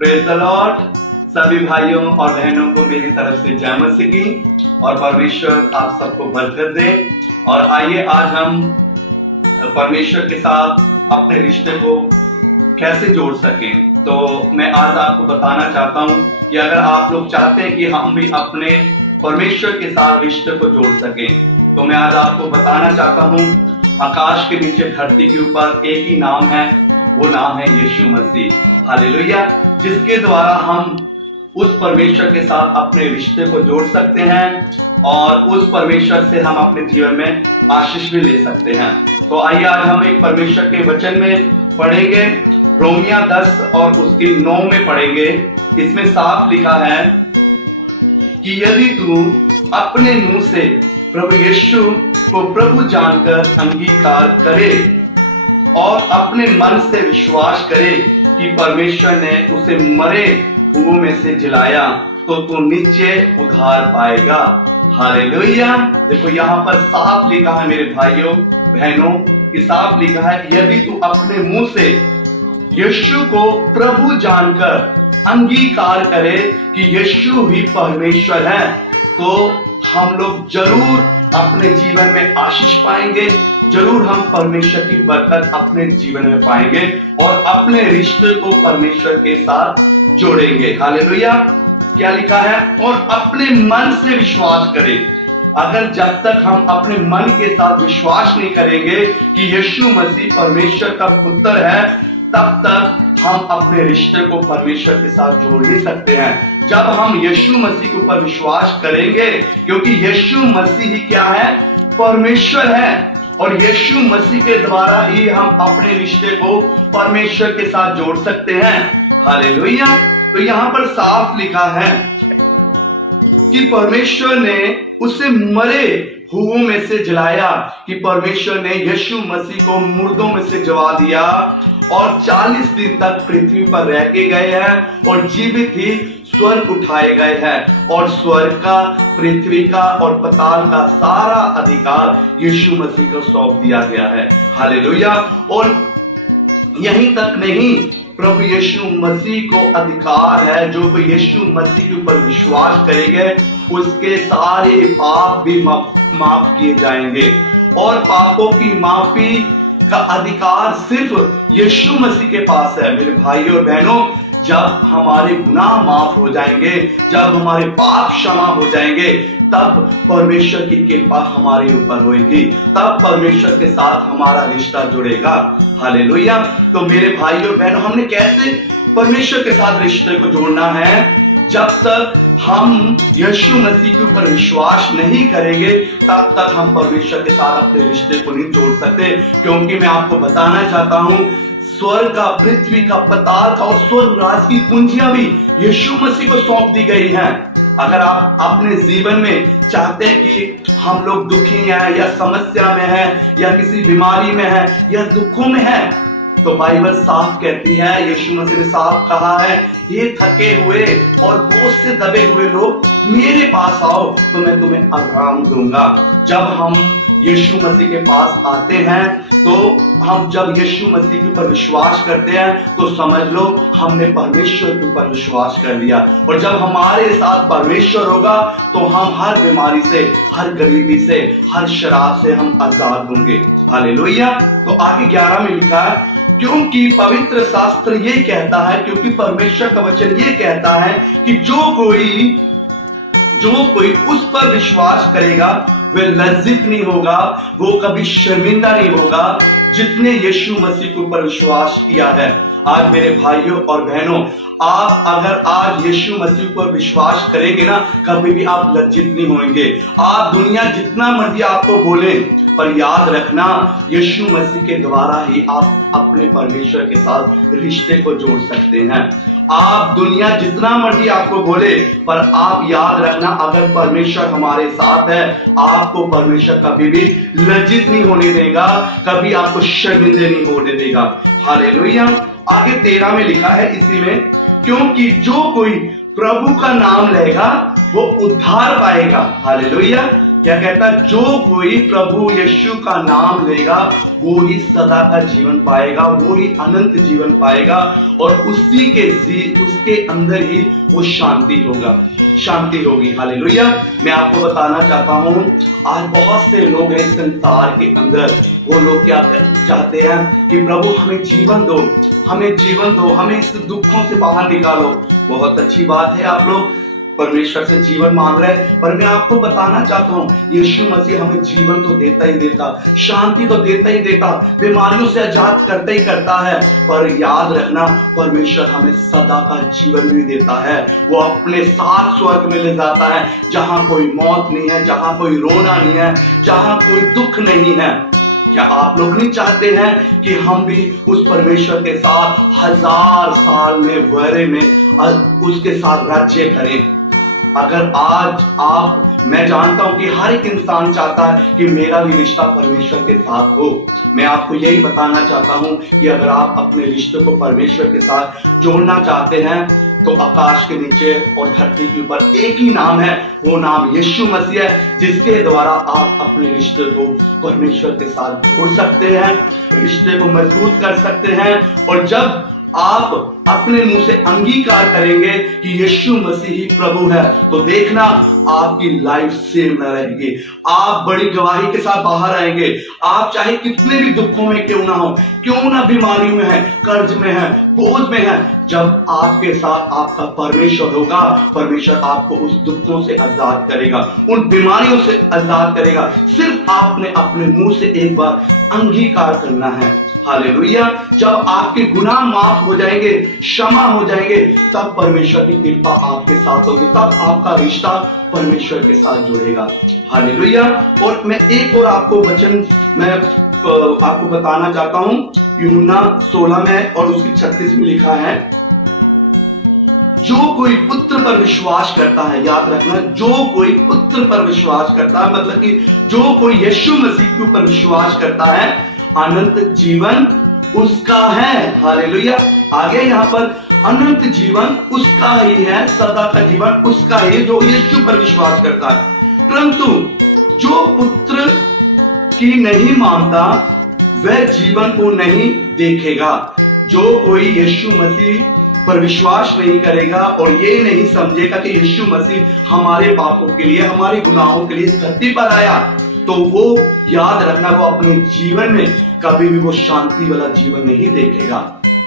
Praise the Lord. सभी भाइयों और बहनों को मेरी तरफ से जय मसीह की और परमेश्वर आप सबको बरकत दे। और आइए आज हम परमेश्वर के साथ अपने रिश्ते को कैसे जोड़ सकें। तो मैं आज आपको बताना चाहता हूं कि अगर आप लोग चाहते हैं कि हम भी अपने परमेश्वर के साथ रिश्ते को जोड़ सकें, तो मैं आज आपको बताना चाहता हूं, आकाश के नीचे धरती के ऊपर एक ही नाम है, वो नाम है यीशु मसीह। हालेलुया। जिसके द्वारा हम उस परमेश्वर के साथ अपने रिश्ते को जोड़ सकते हैं और उस परमेश्वर से हम अपने जीवन में आशीष भी ले सकते हैं। तो आइए आज हम एक परमेश्वर के वचन में पढ़ेंगे, रोमिया 10 और उसकी 9 में पढ़ेंगे। इसमें साफ लिखा है कि यदि तू अपने मुंह से प्रभु यीशु को प्रभु जानकर अंगीकार करे और अपने मन से विश्वास करे कि परमेश्वर ने उसे मरे हुओं में से जिलाया, तो तू निश्चय उद्धार पाएगा। हालेलुया। देखो यहाँ पर साफ लिखा है मेरे भाइयों बहनों, कि साफ लिखा है यदि तू अपने मुंह से यीशु को प्रभु जानकर अंगीकार करे कि यीशु ही परमेश्वर है, तो हम लोग जरूर अपने जीवन में आशीष पाएंगे, जरूर हम परमेश्वर की बरकत अपने जीवन में पाएंगे और अपने रिश्ते को परमेश्वर के साथ जोड़ेंगे। हालेलुया। क्या लिखा है? और अपने मन से विश्वास करें। अगर जब तक हम अपने मन के साथ विश्वास नहीं करेंगे कि यीशु मसीह परमेश्वर का पुत्र है, तब तक हम अपने रिश्ते को परमेश्वर के साथ जोड़ नहीं सकते हैं। जब हम यीशु मसीह के ऊपर विश्वास करेंगे, क्योंकि यीशु मसीह ही क्या है? परमेश्वर है, और यीशु मसीह के द्वारा ही हम अपने रिश्ते को परमेश्वर के साथ जोड़ सकते हैं। हालेलुया। तो यहाँ पर साफ लिखा है कि परमेश्वर ने उसे मरे हुओं में से जिलाया, कि परमेश्वर ने यीशु मसीह को मुर्दों में से जगा दिया और 40 दिन तक पृथ्वी पर रह के गए हैं और जीवित ही स्वर्ग उठाए गए हैं, और स्वर्ग का, पृथ्वी का और पताल का सारा अधिकार यीशु मसीह को सौंप दिया गया है। हालेलुया। और यहीं तक नहीं, प्रभु यीशु मसीह को अधिकार है, जो कोई यीशु मसीह के ऊपर विश्वास करेंगे उसके सारे पाप भी माफ किए जाएंगे, और पापों की माफी का अधिकार सिर्फ यीशु मसीह के पास है। मेरे भाइयों और बहनों, जब हमारे गुनाह माफ हो जाएंगे, जब हमारे पाप क्षमा हो जाएंगे, तब परमेश्वर की कृपा हमारे ऊपर होगी, तब परमेश्वर के साथ हमारा रिश्ता जुड़ेगा। हालेलुया। तो मेरे भाइयों बहनों, हमने कैसे परमेश्वर के साथ रिश्ते को जोड़ना है? जब तक हम यीशु मसीह के ऊपर विश्वास नहीं करेंगे, तब तक हम परमेश्वर के साथ अपने रिश्ते को नहीं जोड़ सकते। क्योंकि मैं आपको बताना चाहता हूं, स्वर्ग का, पृथ्वी का, पताल का और स्वर्ग राज की कुंजियां भी यीशु मसीह को सौंप दी गई हैं। अगर आप अपने जीवन में चाहते हैं कि हम लोग दुखी हैं या समस्या में हैं या किसी बीमारी में हैं या दुखों में हैं, तो बाइबल साफ कहती है, यीशु मसीह ने साफ कहा है, ये थके हुए और बोझ से दबे हुए लोग मेरे पास आओ तो मैं तुम्हें आराम दूंगा। जब हम यीशु मसीह के पास आते हैं, तो हम जब यीशु मसीह के ऊपर विश्वास करते हैं, तो समझ लो हमने परमेश्वर के ऊपर विश्वास कर लिया। और जब हमारे साथ परमेश्वर होगा, तो हम हर बीमारी से, हर गरीबी से, हर शराब से हम आजाद होंगे। हालेलुया। तो आगे 11 में लिखा है, क्योंकि पवित्र शास्त्र ये कहता है, क्योंकि परमेश्वर का वचन ये कहता है कि जो कोई उस पर विश्वास करेगा वह लज्जित नहीं होगा, वो कभी शर्मिंदा नहीं होगा, जितने यीशु मसीह के ऊपर विश्वास किया है। आज मेरे भाइयों और बहनों, आप अगर आज यीशु मसीह पर विश्वास करेंगे ना, कभी भी आप लज्जित नहीं होंगे। आप दुनिया जितना मर्जी आपको बोले, पर याद रखना, यीशु मसीह के द्वारा ही आप अपने परमेश्वर के साथ रिश्ते को जोड़ सकते हैं। आप दुनिया जितना मर्जी आपको बोले, पर आप याद रखना, अगर परमेश्वर हमारे साथ है, आपको परमेश्वर कभी भी लज्जित नहीं होने देगा, कभी आपको शर्मिंदे नहीं होने देगा। हालेलुया। आगे 13 में लिखा है इसी में, क्योंकि जो कोई प्रभु का नाम लेगा वो उद्धार पाएगा। हालेलुया। क्या कहता है? जो कोई प्रभु यीशु का नाम लेगा वो ही सदा का जीवन पाएगा, वो ही अनंत जीवन पाएगा और उसके अंदर ही वो शांति होगी। हालेलुया। मैं आपको बताना चाहता हूं, आज बहुत से लोग हैं इस संसार के अंदर, वो लोग क्या चाहते हैं कि प्रभु हमें जीवन दो, हमें इस दुखों से बाहर निकालो। बहुत अच्छी बात है, आप लोग परमेश्वर से जीवन मांग रहे हैं, पर मैं आपको बताना चाहता हूं, यीशु मसीह हमें जीवन तो देता ही देता, शांति तो देता ही देता, बीमारियों से आजाद करता ही करता है, पर याद रखना परमेश्वर हमें सदा का जीवन भी देता है। वो अपने साथ स्वर्ग में ले जाता है, जहां कोई मौत नहीं है, जहां कोई रोना नहीं है, जहां कोई दुख नहीं है। क्या आप लोग नहीं चाहते हैं कि हम भी उस परमेश्वर के साथ 1000 साल में वैरे में उसके साथ राज्य करें? अगर आज मैं जानता हूं कि हर एक इंसान चाहता है कि मेरा भी रिश्ता परमेश्वर के साथ हो। मैं आपको यही बताना चाहता हूं कि अगर आप अपने रिश्ते को परमेश्वर के साथ जोड़ना चाहते हैं तो आकाश के नीचे और धरती के ऊपर एक ही नाम है, वो नाम यीशु मसीह है, जिसके द्वारा आप अपने रिश्ते को परमेश्वर के साथ जोड़ सकते हैं, रिश्ते को मजबूत कर सकते हैं। और जब आप अपने मुंह से अंगीकार करेंगे कि यीशु मसीह ही प्रभु है, तो देखना आपकी लाइफ सेम न रहेगी, आप बड़ी गवाही के साथ बाहर आएंगे। आप चाहे कितने भी दुखों में क्यों ना हो, क्यों ना बीमारी में है, कर्ज में है, बोझ में है, जब आपके साथ आपका परमेश्वर होगा, परमेश्वर आपको उस दुखों से आजाद करेगा, उन बीमारियों से आजाद करेगा। सिर्फ आपने अपने मुंह से एक बार अंगीकार करना है। हालेलुया। जब आपके गुनाह माफ हो जाएंगे, क्षमा हो जाएंगे, तब परमेश्वर की कृपा आपके साथ होगी, तब आपका रिश्ता परमेश्वर के साथ जुड़ेगा। हालेलुया। और मैं एक और आपको वचन मैं आपको बताना चाहता हूं, यूहन्ना 16 में और उसकी 36 में लिखा है, जो कोई पुत्र पर विश्वास करता है, याद रखना, जो कोई पुत्र पर विश्वास करता है, मतलब कि जो कोई यीशु मसीह के ऊपर विश्वास करता है, अनंत जीवन उसका है। हालेलुया। आगे यहाँ पर अनंत जीवन उसका ही है, सदा का जीवन उसका ही, जो यीशु पर विश्वास करता है। परंतु जो पुत्र की नहीं मानता वह जीवन को नहीं देखेगा। जो कोई यीशु मसीह पर विश्वास नहीं करेगा और ये नहीं समझेगा कि यीशु मसीह हमारे पापों के लिए, हमारे गुनाहों के लिए इस धरती पर आया, तो वो याद रखना, वो अपने जीवन में कभी भी वो शांति वाला जीवन नहीं देखेगा,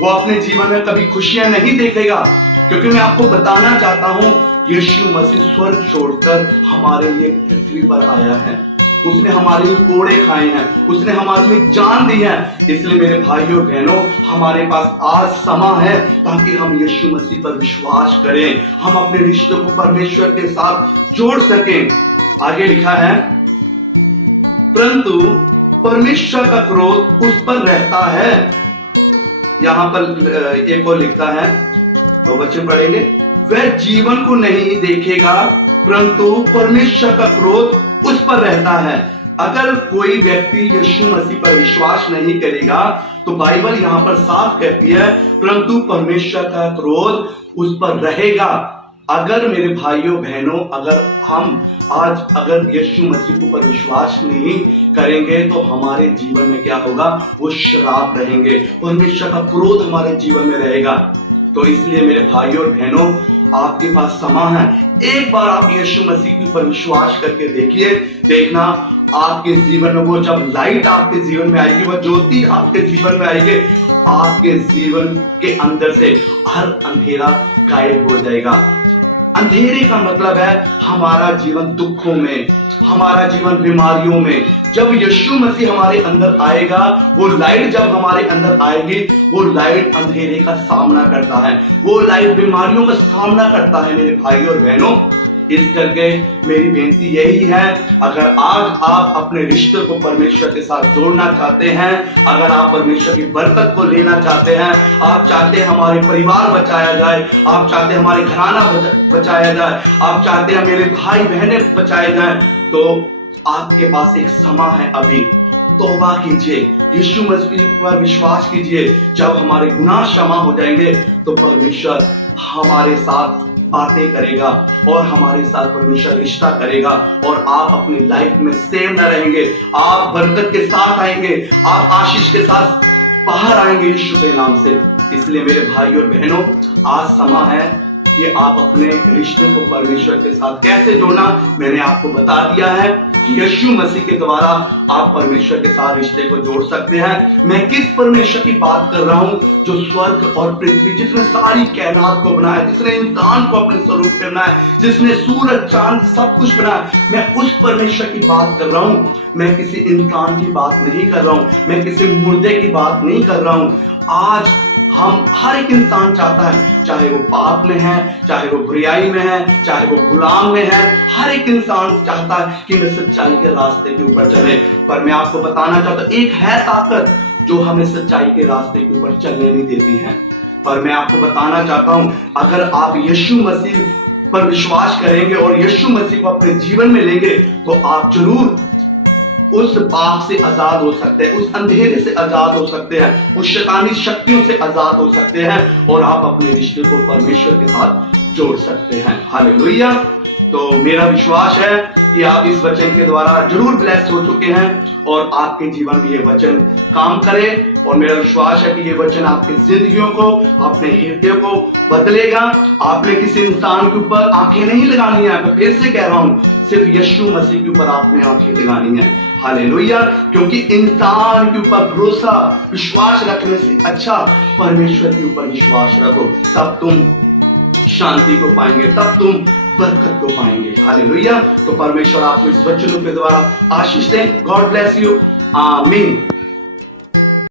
वो अपने जीवन में कभी खुशियां नहीं देखेगा। क्योंकि मैं आपको बताना चाहता हूं, यीशु मसीह स्वर्ग छोड़कर हमारे लिए पृथ्वी पर आया है, उसने हमारे लिए कोड़े खाए हैं, उसने हमारे लिए जान दी है। इसलिए मेरे भाइयों बहनों, हमारे पास आज समय है ताकि हम यीशु मसीह पर विश्वास करें, हम अपने रिश्तों को परमेश्वर के साथ जोड़ सकें। आगे लिखा है, परंतु परमेश्वर का क्रोध उस पर रहता है। यहां पर एक और लिखता है, तो वचन पढ़ेंगे, वह जीवन को नहीं देखेगा, परंतु परमेश्वर का क्रोध उस पर रहता है। अगर कोई व्यक्ति यीशु मसीह पर विश्वास नहीं करेगा, तो बाइबल यहां पर साफ कहती है, परंतु परमेश्वर का क्रोध उस पर रहेगा। अगर मेरे भाइयों बहनों, अगर यीशु मसीह के ऊपर विश्वास नहीं करेंगे, तो हमारे जीवन में क्या होगा? वो श्राप रहेंगे, परमेश्वर का क्रोध हमारे जीवन में रहेगा। तो इसलिए मेरे भाइयों और बहनों, आपके पास समय है, एक बार आप यीशु मसीह के ऊपर विश्वास करके देखिए, देखना आपके जीवन में वो जब लाइट आपके जीवन में आएगी, वो ज्योति आपके जीवन में आएगी, आपके जीवन के अंदर से हर अंधेरा गायब हो जाएगा। अंधेरे का मतलब है हमारा जीवन दुखों में, हमारा जीवन बीमारियों में। जब यीशु मसीह हमारे अंदर आएगा, वो लाइट जब हमारे अंदर आएगी, वो लाइट अंधेरे का सामना करता है, वो लाइट बीमारियों का सामना करता है। मेरे भाइयों और बहनों, इस करके मेरी बेनती यही है, अगर आज आप अपने रिश्ते को परमेश्वर के साथ जोड़ना चाहते हैं, अगर आप परमेश्वर की बरकत को लेना चाहते हैं, आप चाहते हैं हमारे परिवार बचाया जाए, आप चाहते हैं हमारे घराना बचाया जाए, आप चाहते हैं मेरे भाई बहनें बचाए जाए, तो आपके पास एक समय है अभी। तौबा कीजिए, यीशु मसीह पर विश्वास कीजिए। जब हमारे गुनाह क्षमा हो जाएंगे, तो परमेश्वर हमारे साथ बातें करेगा और हमारे साथ परमेश्वर रिश्ता करेगा और आप अपनी लाइफ में सेव न रहेंगे, आप बरकत के साथ आएंगे, आप आशीष के साथ बाहर आएंगे यीशु के नाम से। इसलिए मेरे भाई और बहनों, आज समय है कि आप अपने रिश्ते को परमेश्वर के साथ कैसे जोड़ना, मैंने आपको बता दिया है कि यीशु मसीह के द्वारा आप परमेश्वर के साथ रिश्ते को जोड़ सकते हैं। मैं किस परमेश्वर की बात कर रहा हूं? जो स्वर्ग और पृथ्वी, जिसने सारी कायनात को बनाया, जिसने इंसान को अपने स्वरूप में बनाया, जिसने सूरज चांद सब कुछ बनाया, मैं उस परमेश्वर की बात कर रहा हूं। मैं किसी इंसान की बात नहीं कर रहा हूं, मैं किसी मुर्दे की बात नहीं कर रहा हूं। आज हम हर एक इंसान चाहता है, चाहे वो पाप में है, चाहे वो बुराई में है, चाहे वो गुलाम में है, हर एक इंसान चाहता है कि मैं सच्चाई के रास्ते के ऊपर चले। पर मैं आपको बताना चाहता हूं, एक है ताकत जो हमें सच्चाई के रास्ते के ऊपर चलने नहीं देती है। पर मैं आपको बताना चाहता हूं, अगर आप यीशु मसीह पर विश्वास करेंगे और यीशु मसीह को अपने जीवन में लेंगे तो आप जरूर उस पाप से आजाद हो सकते हैं, उस अंधेरे से आजाद हो सकते हैं, उस शैतानी शक्तियों से आजाद हो सकते हैं और आप अपने रिश्ते को परमेश्वर के साथ जोड़ सकते हैं। हालेलुया। तो मेरा विश्वास है कि आप इस वचन के द्वारा जरूर ब्लेस्ड हो चुके हैं और आपके जीवन में ये वचन काम करे। और मेरा विश्वास है कि ये वचन आपकी जिंदगियों को, अपने हृदय को बदलेगा। आपने किसी इंसान के ऊपर आंखें नहीं लगानी है, मैं फिर से कह रहा हूं, सिर्फ यीशु मसीह के ऊपर आपने आंखें लगानी है। हालेलुया। क्योंकि इंसान के ऊपर भरोसा विश्वास रखने से अच्छा परमेश्वर के ऊपर विश्वास रखो, तब तुम शांति को पाएंगे, तब तुम बरकत को पाएंगे। हालेलुया। तो परमेश्वर आपको इस वचनों के द्वारा आशीष दे। God bless you. आमीन।